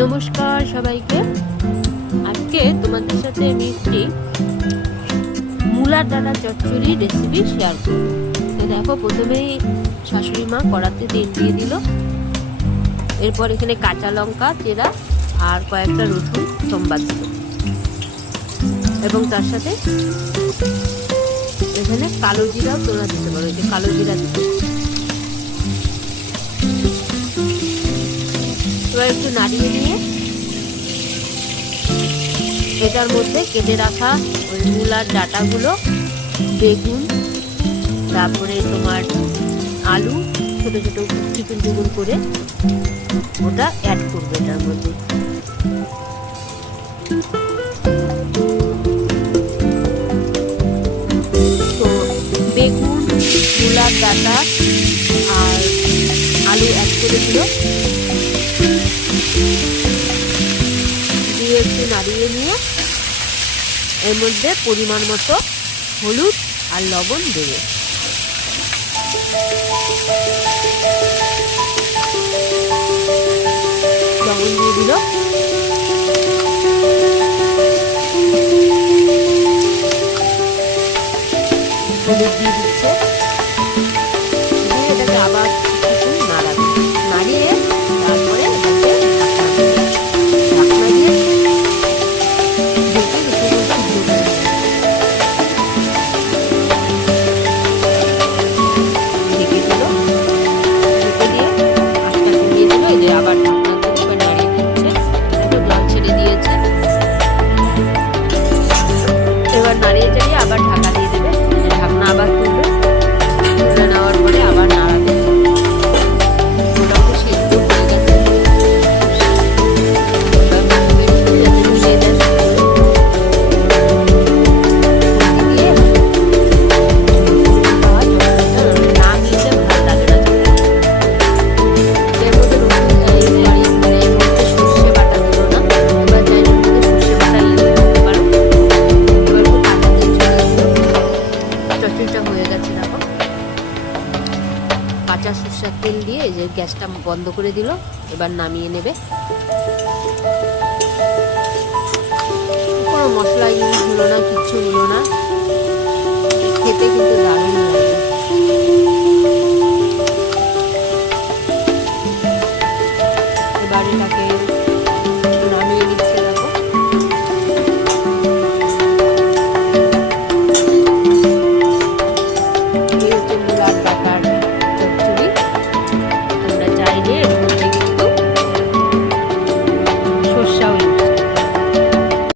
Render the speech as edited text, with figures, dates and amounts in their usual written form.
নমস্কার সবাইকে। আজকে তোমাদের সাথে আমি একটি মূলার ডাঁটা চচ্চড়ি রেসিপি শেয়ার করব। তো দেখো, প্রথমেই শাশুড়ি মা কড়াতে তেল দিয়ে দিল। এরপর এখানে কাঁচা লঙ্কা চেরা আর কয়েকটা রসুন সোমবার দিল, এবং তার সাথে এখানে কালো জিরাও তোমরা দিতে পারো। এই যে কালো জিরা দিতে, এবার একটু নাড়িয়ে নিয়ে এটার মধ্যে কেটে রাখা ওই মূলার ডাঁটাগুলো, বেগুন, তারপরে তোমার আলু ছোট ছোট চিকন চিকন করে ওটা অ্যাড করবে এটার মধ্যে। তো বেগুন, মূলার ডাঁটা আর আলু অ্যাড করে দিল, দিয়ে একটু নাড়িয়ে নিয়ে এর মধ্যে পরিমাণ মতো হলুদ আর লবণ দেবে। লবণ দিয়ে দিল, হলুদ দিয়ে দিচ্ছে, দিয়ে এটাকে আবার একটু নাড়াবে। নাড়িয়ে তারপরে এটাকে ঢাকনা দিয়ে আবার ঢাকনা দিয়ে নাড়িয়ে দিচ্ছে। জল ছেড়ে দিয়েছে, এবার নাড়িয়ে চাড়িয়ে আবার ঢাকা দিয়ে দেবে। ঢাকনা আবার খুলবে, তুলে নেওয়ার পরে আবার নাড়াবে। মোটামুটি সিদ্ধ হয়ে গেছে, যাতে মিশিয়ে দেয়। না মিশে ভালো লাগে না। কাঁচা সরষের তেল দিয়ে এই যে গ্যাসটা বন্ধ করে দিল, এবার নামিয়ে নেবে। কোনো মশলা ইউজ হলো না, কিচ্ছু হলো না, খেতে কিন্তু দারুণ লাগে। এবার এটাকে